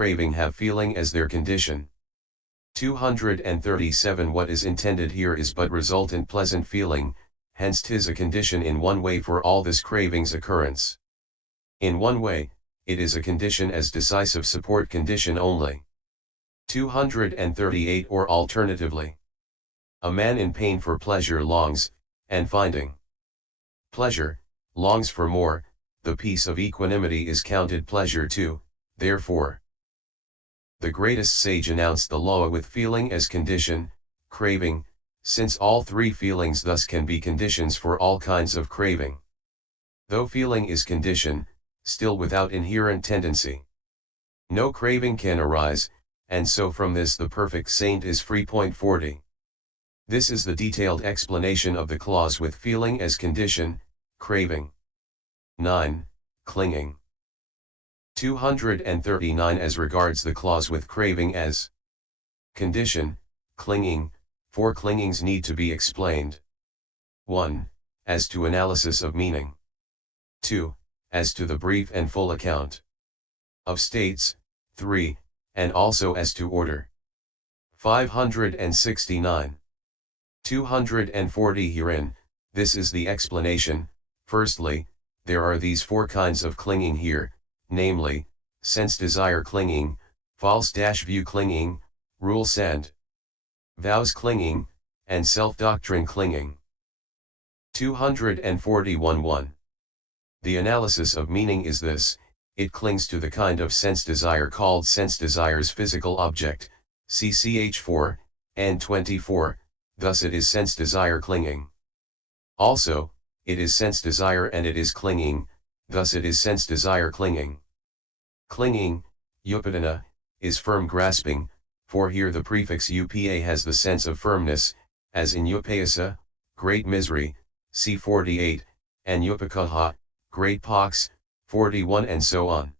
craving have feeling as their condition. 237 What is intended here is but resultant pleasant feeling, hence 'tis a condition in one way for all this craving's occurrence. In one way, it is a condition as decisive support condition only. 238 Or alternatively, a man in pain for pleasure longs, and finding pleasure, longs for more, the peace of equanimity is counted pleasure too, therefore. The greatest sage announced the law with feeling as condition, craving, since all three feelings thus can be conditions for all kinds of craving. Though feeling is condition, still without inherent tendency, no craving can arise, and so from this the perfect saint is free. 40. This is the detailed explanation of the clause with feeling as condition, craving. 9. Clinging. 239 As regards the clause with craving as condition, clinging, 4 clingings need to be explained. 1. As to analysis of meaning. 2. As to the brief and full account of states. 3. And also as to order. 569. 240 Herein, this is the explanation. Firstly, there are these 4 kinds of clinging here, namely, sense-desire clinging, false-view clinging, rules and vows clinging, and self-doctrine clinging. 241 1. The analysis of meaning is this: it clings to the kind of sense-desire called sense-desire's physical object, ch 4, and 24, thus it is sense-desire clinging. Also, it is sense-desire and it is clinging, thus it is sense-desire clinging. Clinging, upadana, is firm grasping, for here the prefix upa has the sense of firmness, as in upayasa, great misery, c 48, and upakaha, great pox, 41 and so on.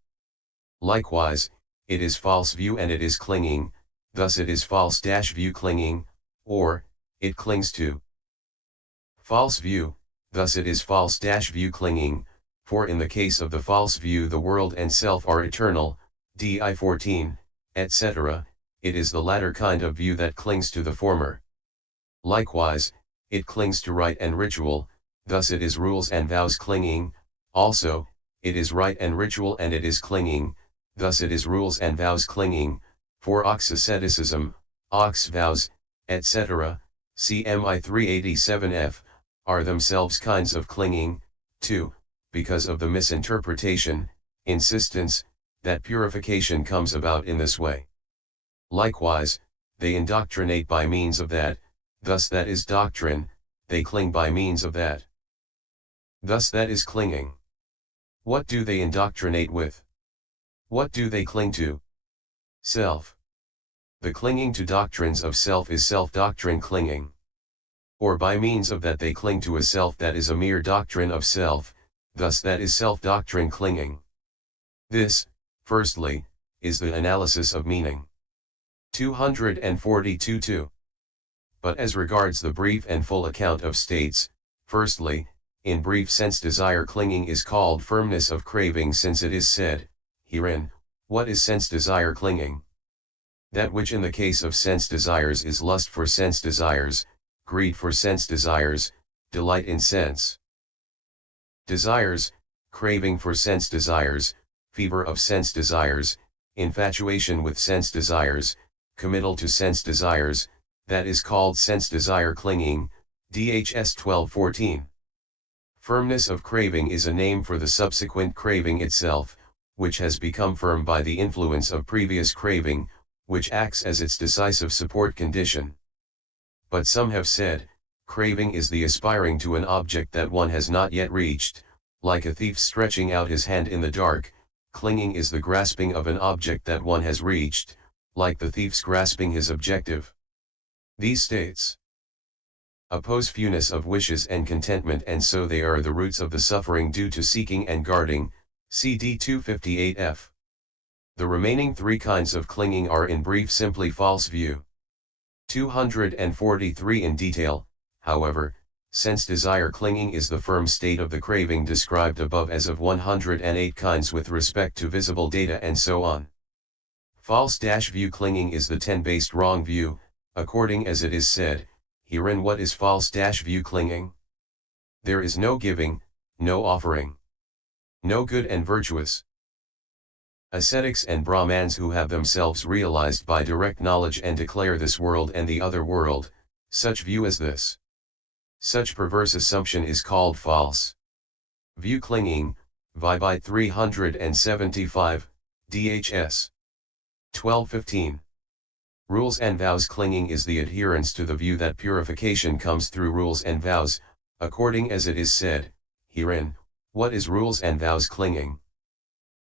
Likewise, it is false view and it is clinging, thus it is false-view clinging, or, it clings to false view, thus it is false-view clinging, for in the case of the false view the world and self are eternal, di 14, etc., it is the latter kind of view that clings to the former. Likewise, it clings to rite and ritual, thus it is rules and vows clinging, also, it is rite and ritual and it is clinging, thus it is rules and vows clinging, for ox asceticism, ox vows, etc., CMI 387F, are themselves kinds of clinging, too, because of the misinterpretation, insistence, that purification comes about in this way. Likewise, they indoctrinate by means of that, thus that is doctrine, they cling by means of that. Thus that is clinging. What do they indoctrinate with? What do they cling to? Self. The clinging to doctrines of self is self-doctrine clinging. Or by means of that they cling to a self that is a mere doctrine of self, thus that is self-doctrine clinging. This, firstly, is the analysis of meaning. 242 2. But as regards the brief and full account of states, firstly, in brief sense desire clinging is called firmness of craving, since it is said, herein, what is sense desire clinging? That which in the case of sense desires is lust for sense desires, greed for sense desires, delight in sense desires, craving for sense desires, fever of sense desires, infatuation with sense desires, committal to sense desires, that is called sense desire clinging, DHS 12:14. Firmness of craving is a name for the subsequent craving itself, which has become firm by the influence of previous craving, which acts as its decisive support condition. But some have said, craving is the aspiring to an object that one has not yet reached, like a thief stretching out his hand in the dark. Clinging is the grasping of an object that one has reached, like the thief's grasping his objective. These states oppose fewness of wishes and contentment, and so they are the roots of the suffering due to seeking and guarding, CD 258F. The remaining 3 kinds of clinging are in brief simply false view. 243 In detail, however, sense desire clinging is the firm state of the craving described above as of 108 kinds with respect to visible data and so on. False-view clinging is the 10-based wrong view, according as it is said, herein. What is false-view clinging? There is no giving, no offering. No good and virtuous. Ascetics and Brahmans who have themselves realized by direct knowledge and declare this world and the other world, such view as this. Such perverse assumption is called false view clinging, by 375, DHS 1215. Rules and vows clinging is the adherence to the view that purification comes through rules and vows, according as it is said, herein. What is rules and vows clinging?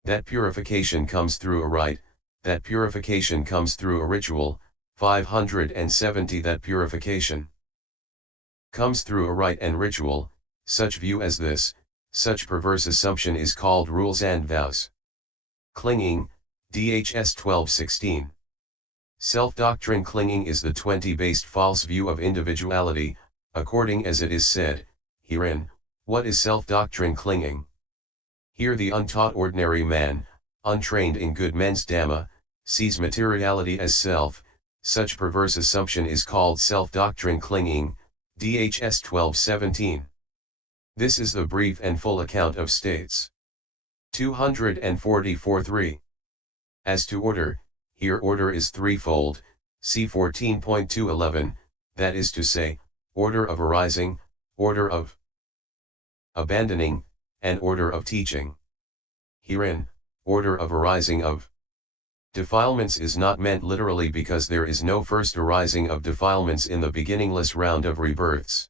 That purification comes through a rite, that purification comes through a ritual. 570. That purification comes through a rite and ritual. Such view as this, such perverse assumption is called rules and vows clinging, DHS 1216. Self-doctrine clinging is the 20-based false view of individuality, according as it is said, herein. What is self-doctrine clinging? Here the untaught ordinary man, untrained in good men's Dhamma, sees materiality as self. Such perverse assumption is called self-doctrine clinging, DHS 1217. This is the brief and full account of states. 244.3. As to order, here order is threefold, see 14.211, that is to say, order of arising, order of abandoning, and order of teaching. Herein, order of arising of defilements is not meant literally, because there is no first arising of defilements in the beginningless round of rebirths.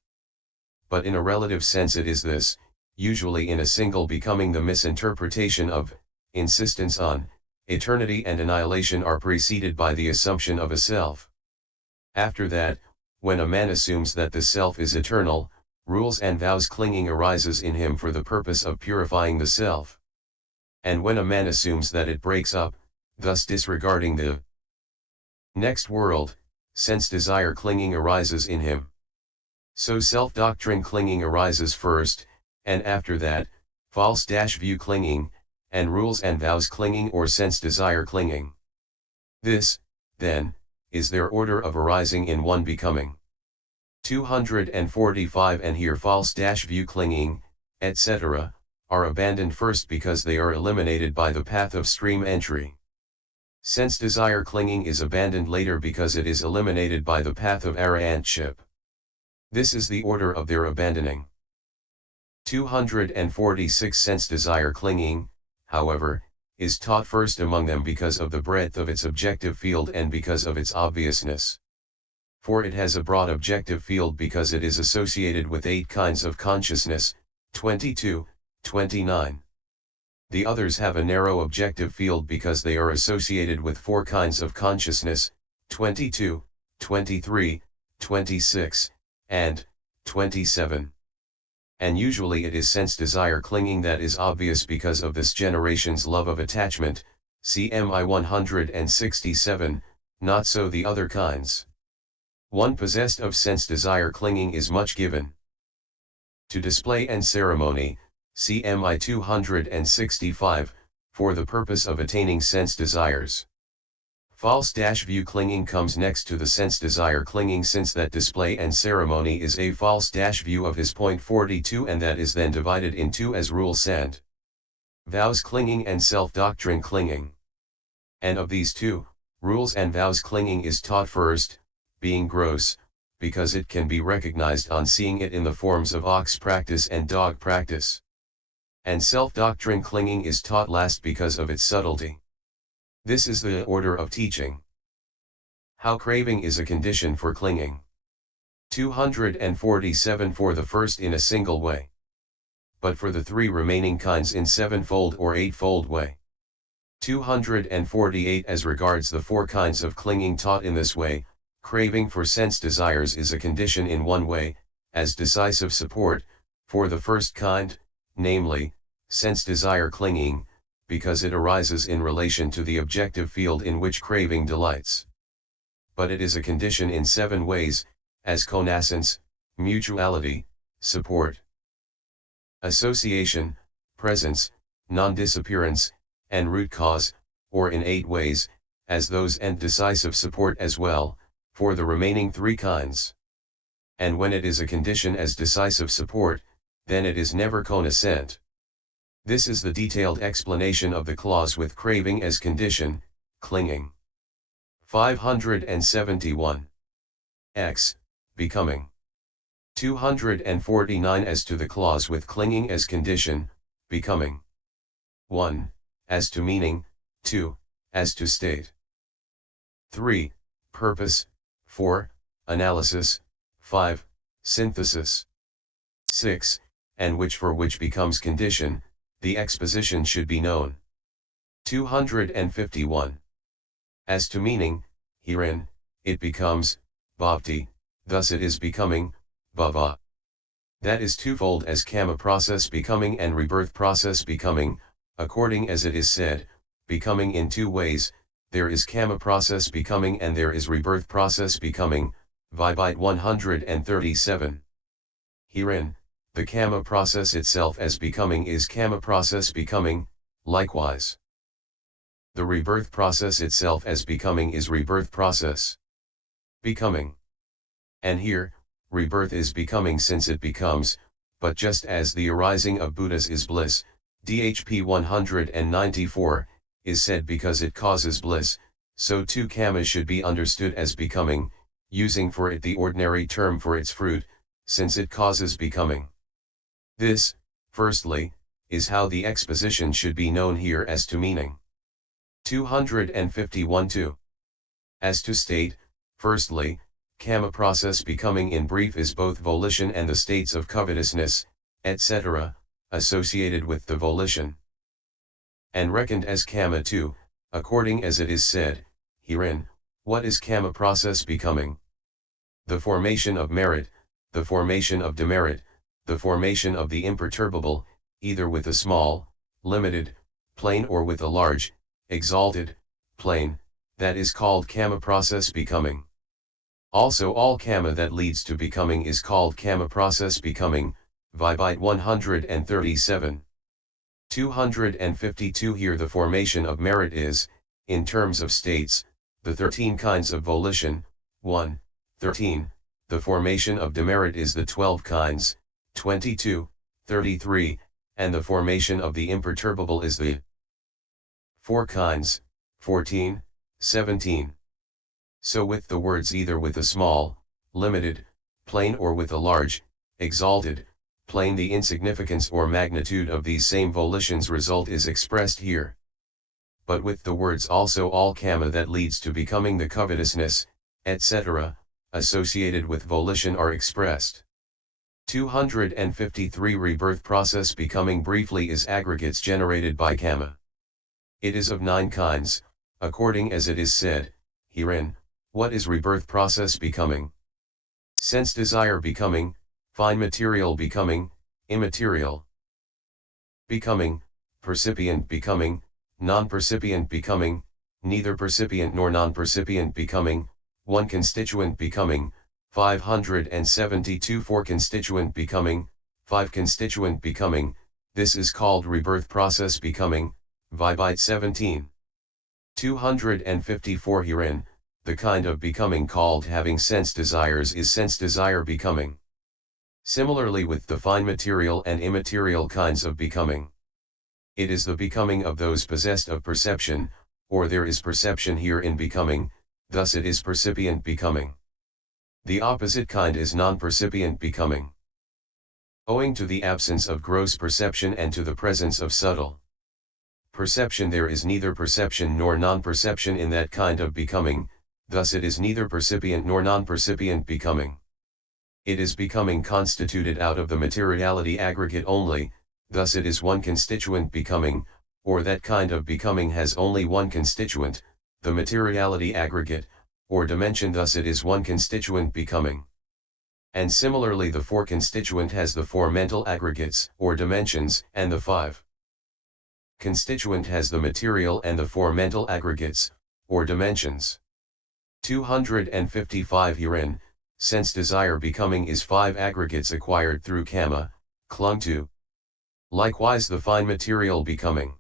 But in a relative sense it is this, usually in a single becoming. The misinterpretation of, insistence on, eternity and annihilation are preceded by the assumption of a self. After that, when a man assumes that the self is eternal, rules and vows clinging arises in him for the purpose of purifying the self. And when a man assumes that it breaks up, thus disregarding the next world, sense desire clinging arises in him. So self-doctrine clinging arises first, and after that, false-view clinging, and rules and vows clinging or sense desire clinging. This, then, is their order of arising in one becoming. 245. And here false-view clinging, etc., are abandoned first because they are eliminated by the path of stream entry. Sense desire clinging is abandoned later because it is eliminated by the path of arahantship. This is the order of their abandoning. 246. Sense desire clinging, however, is taught first among them because of the breadth of its objective field and because of its obviousness. For it has a broad objective field because it is associated with 8 kinds of consciousness, 22, 29. The others have a narrow objective field because they are associated with 4 kinds of consciousness, 22, 23, 26, and 27. And usually it is sense desire clinging that is obvious because of this generation's love of attachment, CMI 167, not so the other kinds. One possessed of sense desire clinging is much given to display and ceremony, CMI 265, for the purpose of attaining sense desires. False-view clinging comes next to the sense desire clinging, since that display and ceremony is a false-view of his point 42, and that is then divided in 2 as rules and vows clinging and self-doctrine clinging. And of these 2, rules and vows clinging is taught first, being gross, because it can be recognized on seeing it in the forms of ox practice and dog practice. And self-doctrine clinging is taught last because of its subtlety. This is the order of teaching. How craving is a condition for clinging. 247. For the first in a single way, but for the 3 remaining kinds in 7-fold or 8-fold way. 248. As regards the 4 kinds of clinging taught in this way, craving for sense desires is a condition in one way, as decisive support, for the first kind, namely, sense desire clinging, because it arises in relation to the objective field in which craving delights. But it is a condition in 7 ways, as connaissance, mutuality, support, association, presence, non-disappearance, and root cause, or in 8 ways, as those and decisive support as well, for the remaining three kinds. And when it is a condition as decisive support, then it is never connascent. This is the detailed explanation of the clause with craving as condition, clinging. 571. X. Becoming. 249 as to the clause with clinging as condition, becoming. 1. As to meaning, 2. As to state. 3. Purpose, 4. Analysis, 5. Synthesis. 6. And which for which becomes condition, the exposition should be known. 251. As to meaning, herein, it becomes, bhavati, thus it is becoming, bhava. That is twofold as karma process becoming and rebirth process becoming, according as it is said, becoming in two ways, there is karma process becoming and there is rebirth process becoming, Vibhite 137. Herein, the karma process itself as becoming is karma process becoming, likewise. The rebirth process itself as becoming is rebirth process becoming. And here, rebirth is becoming since it becomes, but just as the arising of Buddhas is bliss, DHP 194, is said because it causes bliss, so too karma should be understood as becoming, using for it the ordinary term for its fruit, since it causes becoming. This, firstly, is how the exposition should be known here as to meaning. 251 2. As to state, firstly, karma process becoming in brief is both volition and the states of covetousness, etc., associated with the volition. And reckoned as karma too, according as it is said, herein, what is karma process becoming? The formation of merit, the formation of demerit, the formation of the imperturbable, either with a small, limited, plane or with a large, exalted, plane, that is called karma process becoming. Also all karma that leads to becoming is called karma process becoming, Vibhite 137. 252 Here the formation of merit is, in terms of states, the 13 kinds of volition, 1, 13, the formation of demerit is the 12 kinds, 22, 33, and the formation of the imperturbable is the 4 kinds, 14, 17. So with the words either with a small, limited, plane or with a large, exalted, plane the insignificance or magnitude of these same volitions result is expressed here. But with the words also all karma that leads to becoming the covetousness, etc., associated with volition are expressed. 253 Rebirth process becoming briefly is aggregates generated by karma. It is of 9 kinds, according as it is said, herein, what is rebirth process becoming? Sense desire becoming, fine material becoming, immaterial becoming, percipient becoming, non-percipient becoming, neither percipient nor non-percipient becoming, one constituent becoming, 572 4 constituent becoming, 5 constituent becoming, this is called rebirth process becoming, Vibhite 17. 254 Herein, the kind of becoming called having sense desires is sense desire becoming. Similarly with the fine material and immaterial kinds of becoming. It is the becoming of those possessed of perception, or there is perception here in becoming, thus it is percipient becoming. The opposite kind is non-percipient becoming. Owing to the absence of gross perception and to the presence of subtle perception there is neither perception nor non-perception in that kind of becoming, thus it is neither percipient nor non-percipient becoming. It is becoming constituted out of the materiality aggregate only, thus it is one constituent becoming, or that kind of becoming has only one constituent, the materiality aggregate, or dimension thus it is one constituent becoming. And similarly the 4 constituent has the 4 mental aggregates, or dimensions, and the 5 constituent has the material and the 4 mental aggregates, or dimensions. 255 Herein, sense desire becoming is 5 aggregates acquired through karma, clung to. Likewise the fine material becoming.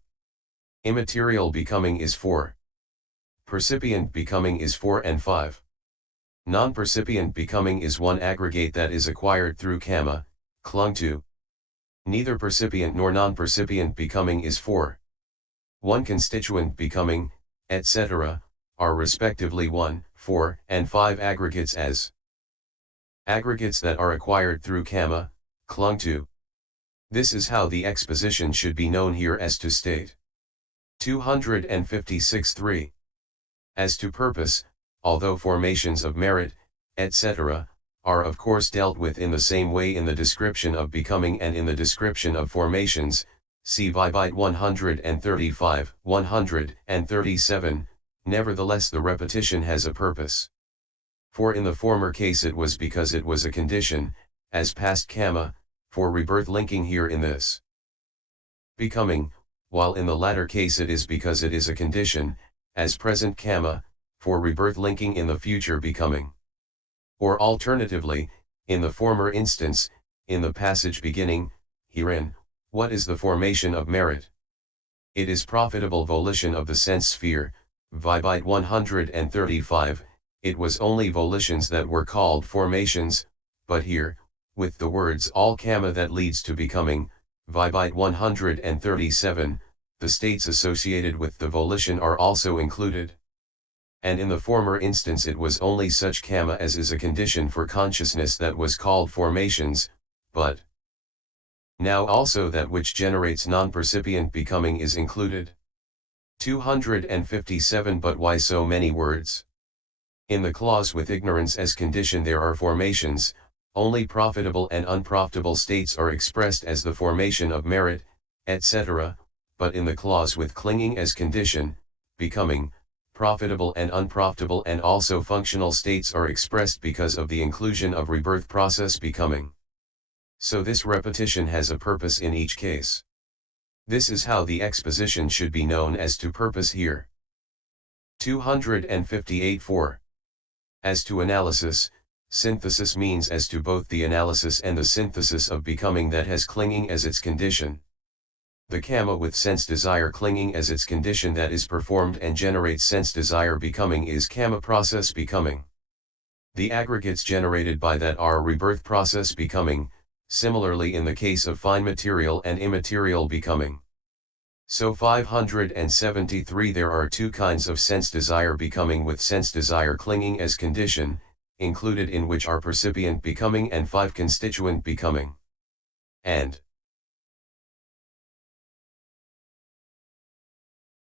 Immaterial becoming is 4 Percipient becoming is 4 and 5. Non-percipient becoming is one aggregate that is acquired through karma, clung to. Neither percipient nor non-percipient becoming is 4. One constituent becoming, etc., are respectively 1, 4, and 5 aggregates as aggregates that are acquired through karma, clung to. This is how the exposition should be known here as to state. 256.3. As to purpose, although formations of merit, etc., are of course dealt with in the same way in the description of becoming and in the description of formations, see Vibite 135, 137, nevertheless the repetition has a purpose. For in the former case it was because it was a condition, as past karma, for rebirth linking here in this becoming, while in the latter case it is because it is a condition, as present karma, for rebirth linking in the future becoming. Or alternatively, in the former instance, in the passage beginning, herein, what is the formation of merit? It is profitable volition of the sense sphere, Vibite 135, it was only volitions that were called formations, but here, with the words all karma that leads to becoming, Vibite 137, the states associated with the volition are also included. And in the former instance it was only such karma as is a condition for consciousness that was called formations, but now also that which generates non-percipient becoming is included. 257. But why so many words? In the clause with ignorance as condition there are formations, only profitable and unprofitable states are expressed as the formation of merit, etc., but in the clause with clinging as condition, becoming, profitable and unprofitable and also functional states are expressed because of the inclusion of rebirth process becoming. So this repetition has a purpose in each case. This is how the exposition should be known as to purpose here. 258.4. As to analysis, synthesis means as to both the analysis and the synthesis of becoming that has clinging as its condition. The karma with sense desire clinging as its condition that is performed and generates sense desire becoming is karma process becoming. The aggregates generated by that are rebirth process becoming, similarly in the case of fine material and immaterial becoming. So 573 there are two kinds of sense desire becoming with sense desire clinging as condition, included in which are percipient becoming and 5 constituent becoming. And